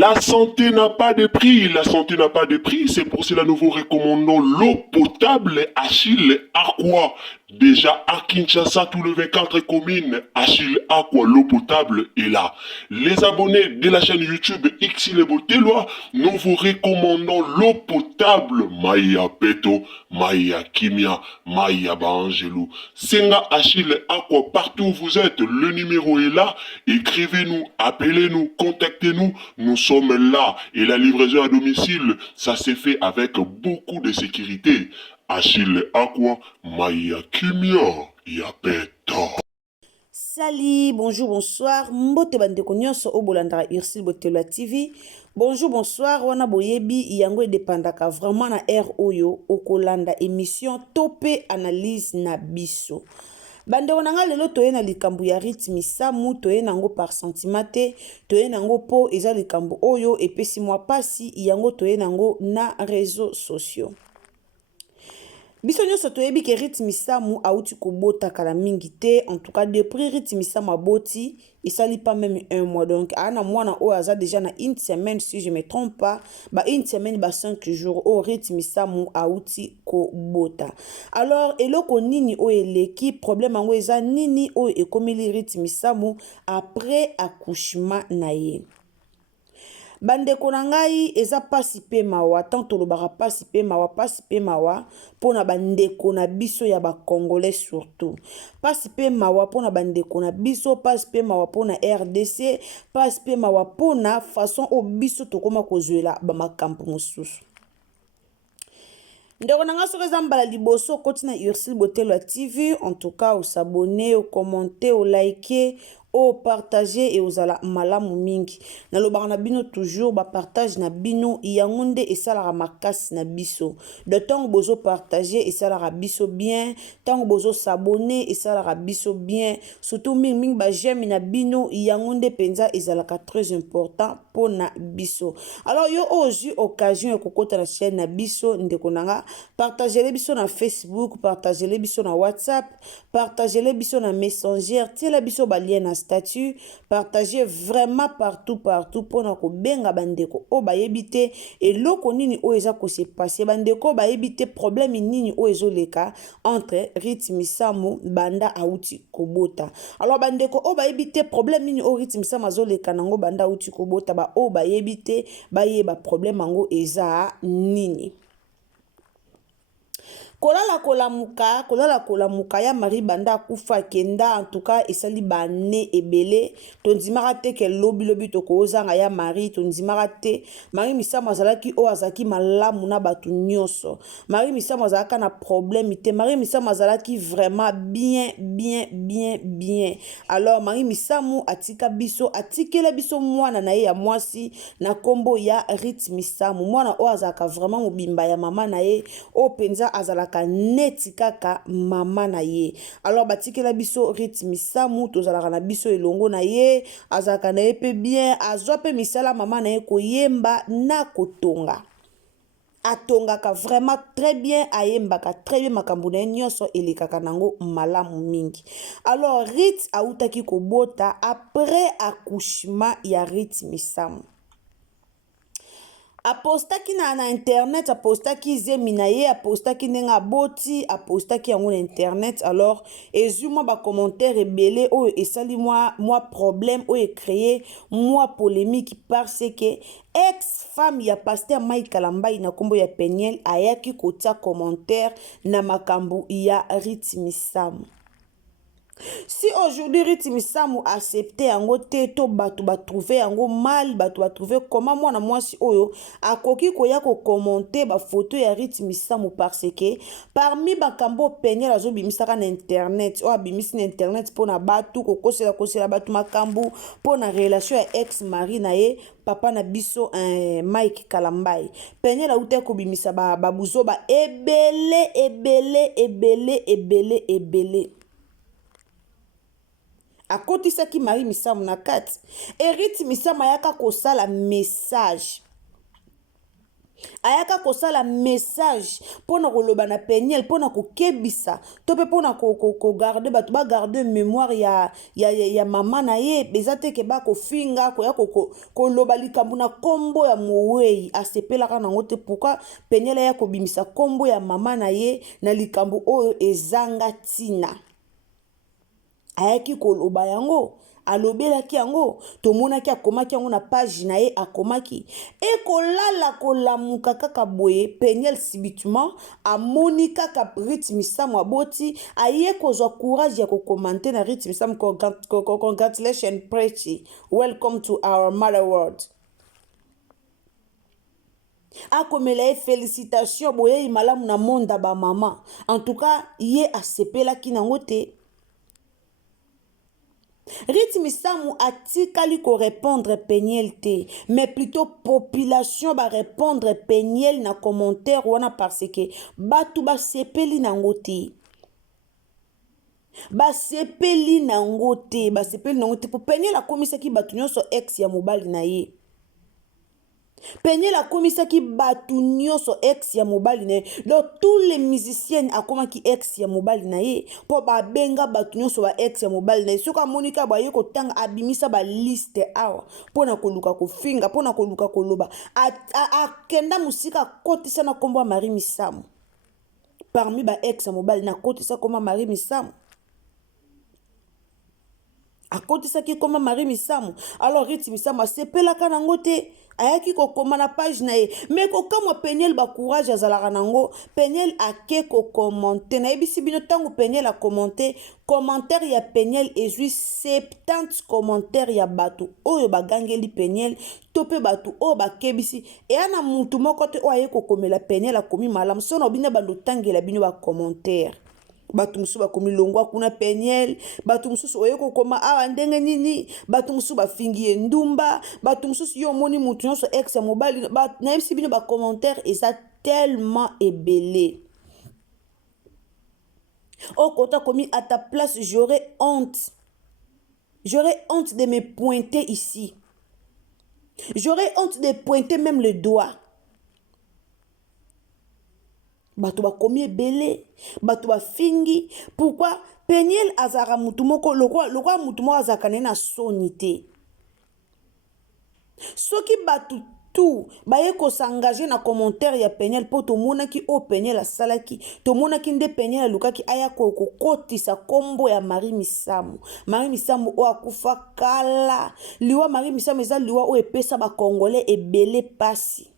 La santé n'a pas de prix, la santé n'a pas de prix, c'est pour cela que nous vous recommandons l'eau potable Achille Aqua. Déjà à Kinshasa, tous les 24 communes, Achille Aqua, l'eau potable est là. Les abonnés de la chaîne YouTube Xile Botelwa, nous vous recommandons l'eau potable Maya Peto, Maya Kimia, Maya Bangelou. Senga Achille Aqua, partout où vous êtes, le numéro est là. Écrivez-nous, appelez-nous, contactez-nous. Nous sommes là. Et la livraison à domicile, ça s'est fait avec beaucoup de sécurité. Achille Aqua, Maya Kimia, Yapeto. Salut, bonjour, bonsoir. Mbote bandeko nyonso obolandaka Ursule Botelwa TV. Bonjour, bonsoir. Wana boyebi yango edepandaka vraiment na air oyo okolanda émission topé analyse na biso. Bandeko nanga lelo toye na likambo ya rythme samu toye nango par sentiment te toye nango po eza likambo oyo epesi mwa pasi yango toye nango na réseaux sociaux. Biso nyonso toyebi ke rythme samu auti kobota kala mingi te, en tout cas depuis rythme samu aboti esali pas même un mois, donc ana mwana o aza déjà na une semaine si je me trompe pas, ba une semaine ba 5 jours au rythme samu auti kobota. Alors eloko nini o eleki problème yango eza nini o ekomeli rythme samu après accouchement na ye. Bandeko na ngai eza pasi pe mawa tant tolobaka pasi pe mawa pona bandeko na biso ya ba congolais surtout pasi pe mawa pona bandeko na biso pasi pe mawa pona RDC pasi pe mawa pona façon o biso tokoma kozwela ba makambo mosusu. Ndeko nanga soki eza mbala liboso okoti na Ursule Botelwa TV, en tout cas au s'abonner, au commenter, au liker, au partager et aux ala malamu mingi. Nalobaka na bino toujours ba partage na bino yangonde et salara makasi na biso. De temps bozo partager et salara biso bien, tant bozo s'abonner et salara biso bien. Surtout ming ba j'aime na bino yangonde penza ezalaka très important pour na biso. Alors yo ozu occasion ekokota na chaîne na biso ndeko nanga, partagez-les biso na Facebook, partagez-les biso na WhatsApp, partagez-les biso na Messenger, tiens biso ba lien na statut, partagez vraiment partout pour na ko benga bandeko o ba yebite et loko nini o eza ko se passer bandeko ba yebite problème nini o ezo leka entre rythme samu banda auti kobota. Alors bandeko o ba yebite problème nini o rythme samu azo leka nango banda auti kobota ba o ba yebite ba yeba problème nango eza nini. Kolala kolamuka ya Marie Banda kufa kenda en tout cas esali bane ebele tondimaka te ke lobi toko ozanga ya Marie tondimaka te Marie Misamu azalaki o azaki malamu na batu nyonso Marie Misamu azalaka na problème te Marie Misamu azalaki vraiment bien alors Marie Misamu atikela biso mwana na ye ya mwasi na kombo ya rythme Misamu mwana o azalaka vraiment mobimba ya mama na ye o penza azalaka neti kaka mama na ye. Alors batikela biso rythme samu tozalaka na biso elongo na ye azalaka na ye pe bien azwa pe misala mama na ye koyemba na kotonga atongaka vraiment très bien ayembaka très bien makambo na ye nyonso elekaka nango malamu mingi. Alors Rit autaki kobota après accouchement ya rythme samu apostaki na internet apostaki zemi na ye apostaki ndenga boti apostaki yango na internet. Alors ezuma ba commentaire ebele oyo esali moi problème oyo créé moi polémique parce que ex-femme ya pasteur Mike Kalambai na kombo ya Peniel ayaki kotia commentaire na makambo ya rythme samu. Si aujourd'hui rythme samu accepté yango te to batu ba trouver yango mal batu ba trouver comment mwana mwasi oyo akoki koya ko commenter ba photo ya rythme samu parce que parmi bakambo Peniel azo bimisaka na internet o abimisi na internet pona batu kokosela batu makambo pona relation ya ex mari na ye papa na biso Mike Kalambai Peniel auta ko bimisa ba buzo ba ebele akotisaki Marie Misamu na kati et rythme Misamu ayaka kosala message ayaka kosala message mpona koloba na Peniel mpona kokebisa to mpe mpona kogarde bato bagarde mémoire ya mama na ye eza te ke bakofinga koya koloba likambo na nkombo ya mowei asepelaka nango te pourkui Peniel aya kobimisa nkombo ya mama na ye na likambo oyo ezanga ntina ayaki koloba yango alobelaki yango tomonaki akomaki yango na page na ye akomaki ekolala kolamuka kaka boye Peniel subitement amoni kaka Rythme Sam aboti aye kozwa courage ya kokomante na Rythme Sam congratulations Pretty, welcome to our mother world. Akomela ye félicitations boye malamu na monde ba mama en tout cas ye asepelaki nango te. Rythme Sam atikali ko répondre Peniel te, mais plutôt population ba répondre Peniel na commentaire wana parce que batu ba sepeli nango te. Ba sepeli nango te pour Peniel akomisaki batu nyonso ex ya mobali na ye. Peniel akomisaki batu nyonso ex ya mobali na ye. Donc tous les musiciens akomaki ex ya mobali na ye po ba benga batu nyonso ba ex ya mobali na ye. Soka monika ba ye kotanga abimisa ba liste awa pona koluka kofinga pona koluka koloba akenda musika kotisa na kombo Marie Misamu. Parmi ba ex ya mobali na kotisa kombo Marie Misamu. Akotisaki koma Marie Misamu. Alors Rythme Sam asepelaka nango te ayaki kokoma na page na ye mais kokamwa Peniel ba courage azalaka nango Peniel ake kokommente na yebisi bino tango Peniel a commenté commentaire ya Peniel ezwi 70 commentaire ya batu oyo bagangeli Peniel to pe batu oyo bakebisi eyana mutu moko te oyo aye kokomela Peniel akomi malamu sono bino bando tangela bino ba commentaire. Batu musu bakomi longwa kuna Peniel, batu musu oyeko koma awa ndenge nini, batu musu bafingi ndumba, batu musu yo moni mutu nyonso ex ya mobile, na yebisi bino ba commentaire eza tellement ébélé. Oh kota komi à ta place j'aurais honte. J'aurais honte de me pointer ici. J'aurais honte de pointer même le doigt. Bato ba komi ebele, bato ba fingi. Pourquoi Peniel azara mutumoko lokwa mutumoko azakane na sonité. Soki batu tout baye ko s'engager na commentaire ya Peniel po to monaki o Peniel asalaki to monaki nde Peniel alukaki aya ko kotisa kombo ya Marie Misamu. Marie Misamu o akufa kala. Liwa Marie Misamu eza liwa o epesa ba Congolais ebele pasi.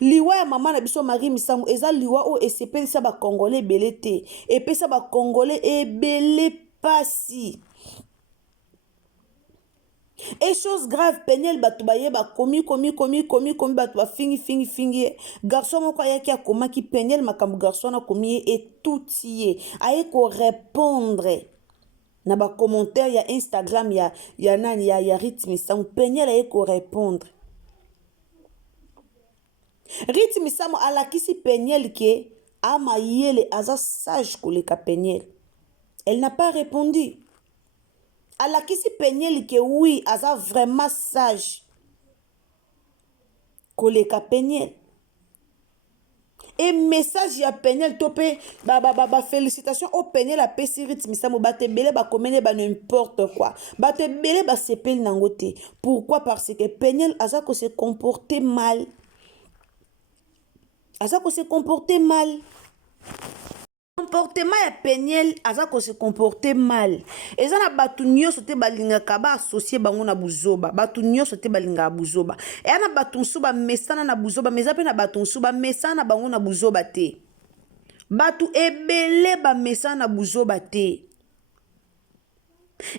Liwa ya mama na biso Marie Misamu eza liwa o esepelisa ba Congolais ebele te epesa ba Congolais ebele pasi. Et chose grave Peniel batu baye ba komi batu ba fingi garçon moko ayaki akomaki Peniel makambu garçon na komi et tout yé aye ko répondre na ba commentaire ya Instagram ya nani ya Rythme Sam Peniel aye ko répondre. Rythme Sam alakisi Peniel ke ama yele aza sage koleka Peniel. Elle n'a pas répondu. Alakisi Peniel que oui, aza vraiment sage. Koleka Peniel. Et message ya Peniel topé félicitations au Peniel a pesi Rythme Sam bate belé ba komene ba n'importe quoi. Bate belé ba sepel nangote. Pourquoi? Parce que Peniel aza ko se comporter mal. Aza ko se comporter mal. Comportement ya Peniel aza ko se comporter mal. Eza na batu nyonso te balingaka ba associer bango na buzoba. Batu nyonso te balingaka buzoba. E na batu nsuba mesana na buzoba, meza pe na batu nsuba mesana bango na buzoba te. Batu ebele ba mesana na buzoba te.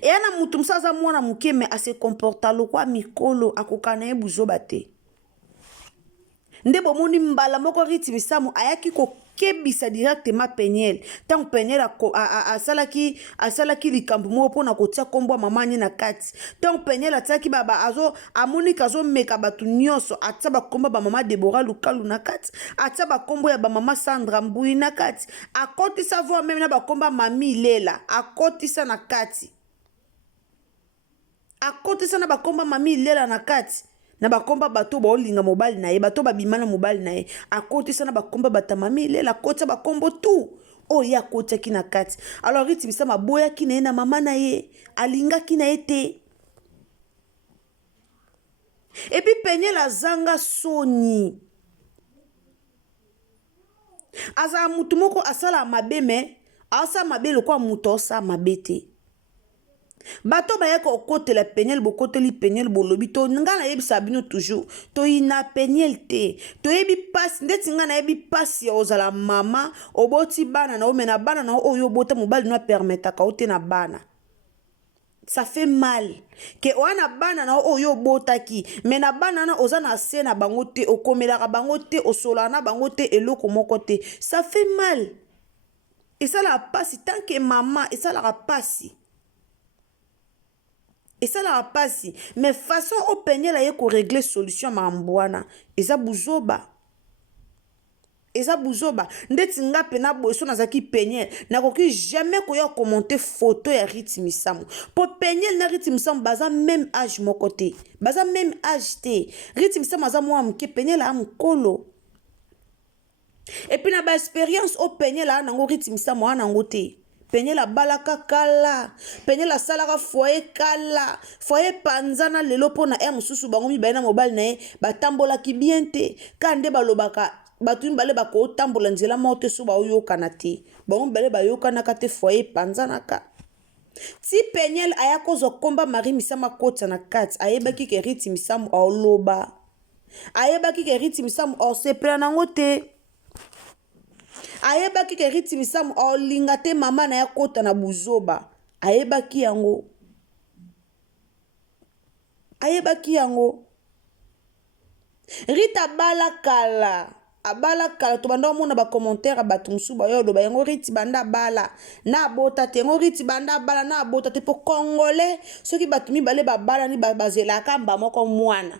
E na mutu msaza mwana muke me ase comporta lokwa mikolo akokana ye buzoba te. Ndebo moni mbala moko Rythme Sam ayaki ko kebisa directement Peniel. Tant Peniel asalaki likambo moko pona kotia kombo mama ni na kati. Tant Peniel ataki baba azo amoni kazo meka batu nyonso atia ba kombo ba mama Deborah Lukalu na kati. Atia ba kombo ya ba mama Sandra Mbui na kati. Akotisa voix même na ba kombo mami Lela. Akotisa na kati. Akotisa na ba kombo mami Lela na kati. na bakomba bato baolinga mobali na ye bato babimana mobali na ye akotisa na bakomba batamami lela akotisa bakombo tu oyo ye akotiaki na kati alors Rit Missamu aboyaki na ye na mama na ye alingaki na ye te epi Peniel azanga soni azala mutu moko asala mabe me asala mabe lokwa mutu asala mabe te bato bayaka okotela Peniel bokoteli Peniel bolobi to nga na yebisa bino toujours to ina Peniel te to yebi pasi ndeti nga na yebi pasi ya ozala mama oboti bana na omena bana na oyo obota mobali no permetaka ote na bana ça fait mal ke wana bana na oyo botaki mais na bana na oza na se na bango te okomelaka bango te osola na bango te eloko moko te ça fait mal et ça la pasi tant que maman et ça la pasi et ça la pasi mais façon au Peniel la ye ko régler solution mambwana eza buzoba ndeti nga pena boso nazaki Peniel nakoki jamais koya commenter photo ya Rit Missamu po Peniel na Rit Missamu baza même âge moko te baza même âge te Rit Missamu aza mwa mke Peniel a mkolo et puis na ba expérience au Peniel a nango Rit Missamu a nango te Peniel abalaka kala Peniel asalaka foyer kala foyer panzana lelo pona e mususu bango mibale na mobali na ye batambolaki bien te kande balobaka batu mbale bako tambola nzela mote so ba oyokana te bango mbale bayokanaka te foyer panzanaka ti Peniel aya kozo komba Marie Missamu kota na kati ayebaki ke Rit Missamu oloba ayebaki ke Rit Missamu osepela nango te ayebaki ke Rit Missamu olinga te mama na ya kota na buzoba ayebaki yango Rita abala kala to banda mona ba commentaire bato musu ba yo loba yango Rit banda bala na bota te yango Rit banda bala na bota te po congolais soki bato mibale ba bala ni bazela kamba moko mwana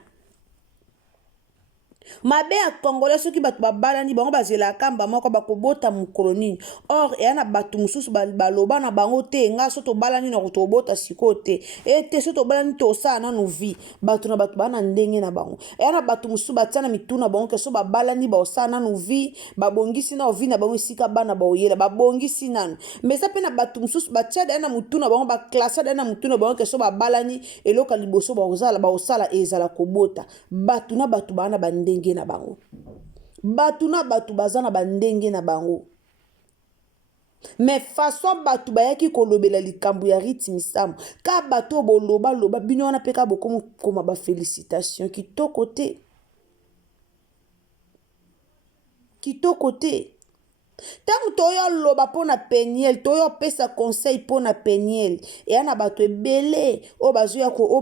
mabe ya congolais soki bato babala ni bango bazela kamba moko bakobota mukolo nini or eya na bato mususu baloba na bango te nga so tobala ni na kotobota siko te ete so tobala ni tosala nanu vi bato na bato bana ndenge na bango eya na bato mususu batia na mitu na bango ke so babala ni baosala nanu vi babongisi na ovi na bango esika bana baoyela babongisi nanu mais sa pe na bato mususu batia da na mutu na bango baklasa da na mutu na bango ke so babala ni eloka liboso baosala ezala kobota bato na bato bana bandenge na bango batu na batu baza na bandenge na bango mais façon batu bayaki kolobela likambo ya Rit Missamu ka bato loba bino wana peka bokomo koma ba félicitations kitoko te tangu toyo loba pona Peniel toyo pesa conseil pona Peniel eya na bato ebele o bazoya ko o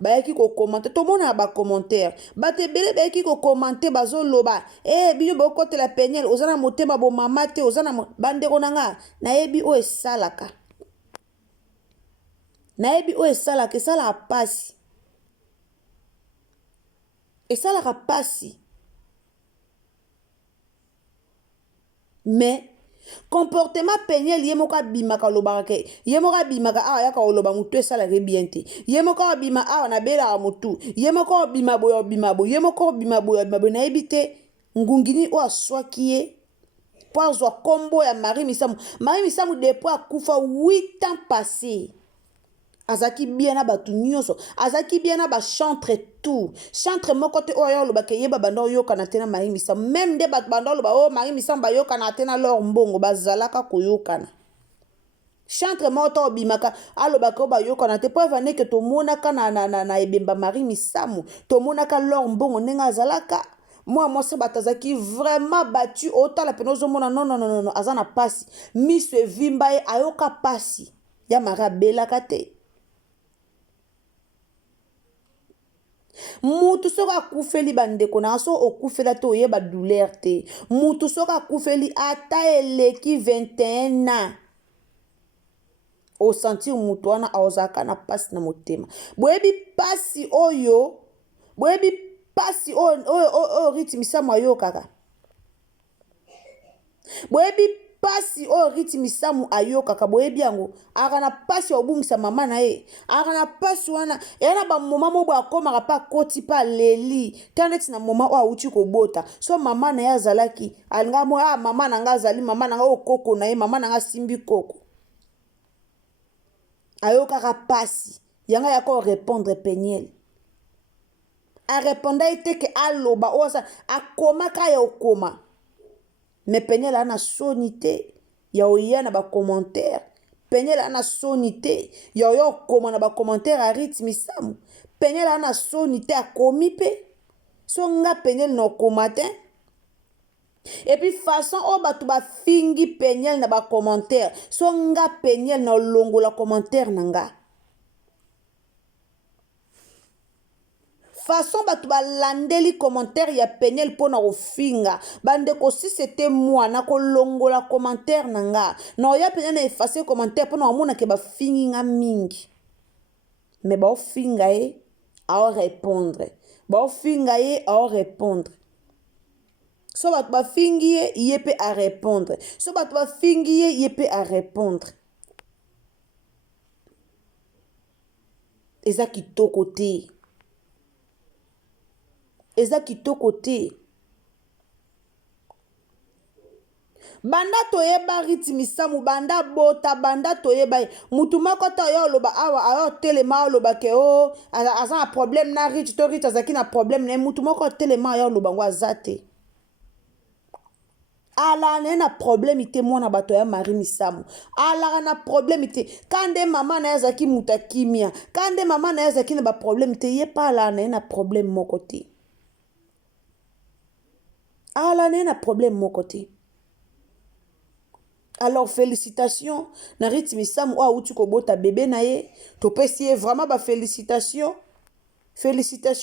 bayaki ko commenter to mona ba commentaire bato ebele bayaki ko commenter bazo loba bino bokotela Peniel ozana motema bo mama te ozana bandeko nanga nayebi o esalaka esala pasi mais comportement Peniel ye moko abimaka lobaka ke ye moko abimaka awa yaka oloba mutu esalaka bien te ye moko abima awa na belaka mutu ye moko abima boyo ye moko abima boyo nayebi te ngungini o aswaki ye po azwa kombo ya Marie Missamu depuis akufa 8 ans passé azaki bien na batu nyonso azaki bien na ba chantre tout chantre moko te oyo loba ke yeba bando yokana te na Marie Missamu même de bat bando loba o Marie Missamu ba yokana te na lor mbongo bazalaka koyokana chantre moko bimaka aloba ko ba yokana te po evane ke to monaka na ebemba Marie Missamu to monaka lor mbongo nenga azalaka moi ça batazaki vraiment battu autant la penozo mona non azana pasi miso evimba ye ayoka pasi ya marabela kate mutu soka akufeli bandeko na so okufela te oyeba douleur te mutu soka akufeli ata eleki 21 ans osentir mutu wana aozalaka na pasi na motema boyebi pasi oyo Rit Missamu ayokaka boyebi pasi o Riti Misamu ayoka kaboyebi yango aka na pasi ya obungisa mama na ye aka na pasi wana yana ba moma mo ba akomaka pa koti pa leli taneti na moma o auti kobota so mama na ye azalaki alinga mo mama na nga azali mama na nga o koko na ye mama na nga simbi koko ayokaka pasi yanga yako répondre Peniel a répondre ite ke aloba osa akoma ka ya okoma mais Peniel ana sonité ya oya na ba commentaire Peniel ana sonité ya oya okoma na ba commentaire a Riti Misamu Peniel ana sonité akomi pe so nga Peniel no koma te et puis façon o batu ba fingi Peniel na ba commentaire so nga Peniel na longola commentaire nanga façon batu balandeli commentaire ya Peniel pona ofinga bande ko si c'était moi na ko longola commentaire nanga na ya Peniel na effacer commentaire pona omona ke ba fingi nga mingi mais ba ofinga e a répondre ba ofinga e a répondre so batu ba fingi ye pe a répondre so batu ba fingi ye pe a répondre eza kitoko te eza kitoko te banda toyeba Riti Misamu banda bota banda toyeba mutu moko ta yo loba awa ayo telema loba ke o aza na problème na Riti to Riti azaki na problème na mutu moko telema yo loba ngo azate ala na problème ite mwana bato ya Marie Misamu ala na problème ite kande mama na yazaki muta kimia kande mama na yazaki na ba problème ite ye pa ala na problème moko te ala na problème moko te alors félicitations na Riti Misamu o auti kobota bébé na ye to pesi vraiment ba félicitations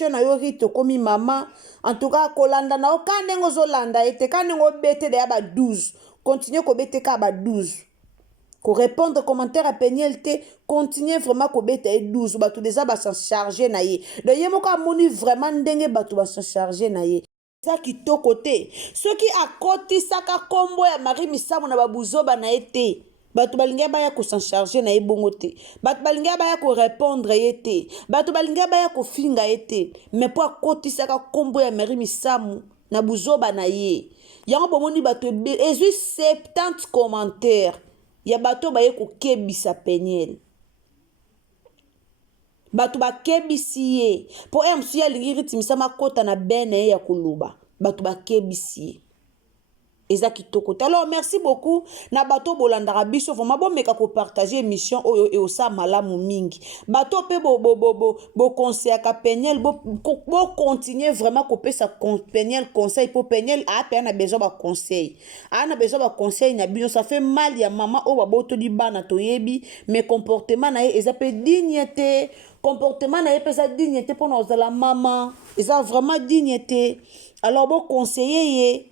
na yo Riti komi mama en tout cas kolanda na o kande ngozo landa ete kande ngo bete de ba 12 continuer ko bete ka ba 12 ko répondre commentaire à Peniel te continuer vraiment ko bete 12 batu déjà ba s'en charger na ye de ye moko amoni vraiment ndenge batu ba s'en charger na ye ça kitoko te soki akotisaka kombo ya Marie Misamu na babuzoba na ete batu balinga baya ko s'en charger na ye bongo te batu balinga baya ko répondre ye te batu balinga baya ko finga ye te mais po akotisaka kombo ya Marie Misamu na buzoba na ye yango bomoni batu ezui 70 commentaires ya bato baye ko kebisa Peniel batu bakebisi ye po msu ya lingi Riti Misamu akota na bene ya kuluba batu bakebisi ye eza kitoko te alors merci beaucoup na bato bolandaka biso vraiment bomeka ko partager émission oyo e osa malamu mingi bato pe bo conseillaka Peniel bo continuer vraiment ko pesa Peniel conseil pour Peniel a pe na besoin ba conseil ana besoin ba conseil na bino ça fait mal ya mama o baboto di bana toyebi mais comportement na ye eza pe dignité comportement na ye pesa dignité pour nos la maman eza vraiment dignité alors bo conseiller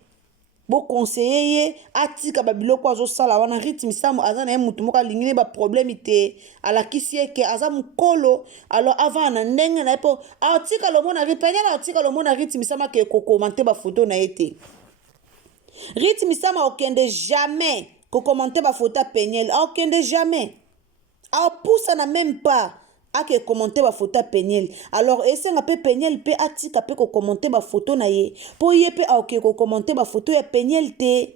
ye atika babiloko azosala wana Riti Misamu aza na ye mutu moko alingine ba problème te alakisi ye ke aza mukolo alors avant na ndenge na ye po atika lomona Peniel atika lomona Riti Misamu ke kokomante ba photo na ye te Riti Misamu okende jamais kokomante ba photo Peniel okende jamais poussa na même pas ake commenter ba photo Peniel alors esenga pe Peniel pe atika pe ko commenter ba photo na ye po ye pe aoke ko commenter ba photo ya Peniel te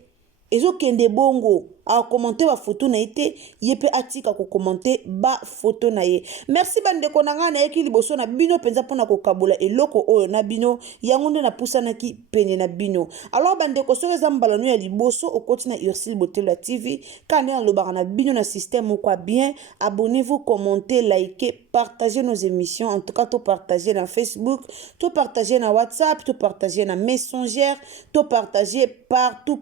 ezokende bongo a commenter ba photo na ye te ye pe atika ko commenter ba photo na ye merci bandeko na nga na yeki liboso na bino penza pona ko kabola eloko oyo na bino yango nde na pusana ki pene na bino alors bandeko soki eza mbalano ya liboso okoti na Ursule Botelwa TV kande na lobaka na bino na système quoi bien abonnez-vous commentez likez partagez nos émissions en tout cas to partager na Facebook to partager na WhatsApp to partager na Messenger to partager partout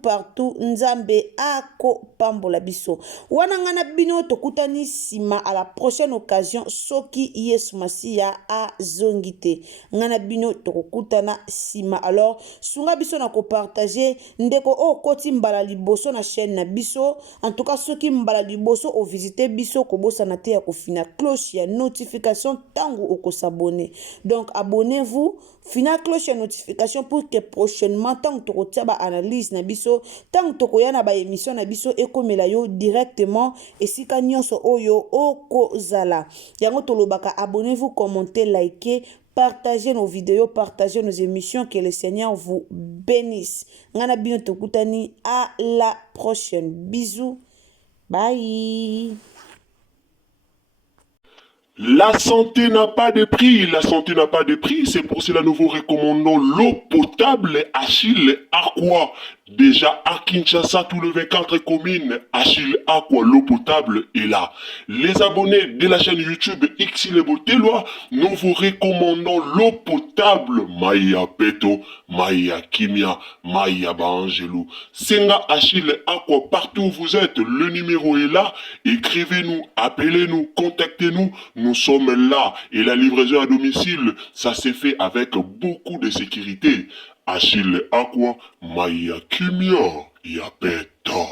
nzambe ako pambola biso wana ngana bino tokutani sima à la prochaine occasion soki Yesu Masiya azongite ngana bino tokutana sima alors sunga biso na ko partager ndeko o koti mbala liboso na chaîne na biso en tout cas soki mbala liboso o visiter biso ko bosa na te ya ko fina cloche ya notification tango o ko s'abonner donc abonnez-vous fina cloche ya notification pour que prochainement tango to ko tiaba analyse na biso tango to tokoya na ba émission na biso ekomela yo directement esika nyonso oyo okozala. Yango tolobaka abonnez-vous, commentez, likez, partagez nos vidéos, partagez nos émissions, que le Seigneur vous bénisse. Ngana bino tokutani, à la prochaine. Bisous. Bye. La santé n'a pas de prix, la santé n'a pas de prix, c'est pour cela nous vous recommandons l'eau potable Achille Aqua. Déjà à Kinshasa, tout le 24 communes, Achille Aqua, l'eau potable est là. Les abonnés de la chaîne YouTube Ixile Boteloa, nous vous recommandons l'eau potable Maya Peto, Maya Kimia, Maya Bangelou. Senga Achille Aqua, partout où vous êtes, le numéro est là. Écrivez-nous, appelez-nous, contactez-nous. Nous sommes là et la livraison à domicile, ça s'est fait avec beaucoup de sécurité. Achille Aqua, Maya Kimia, Yapeta.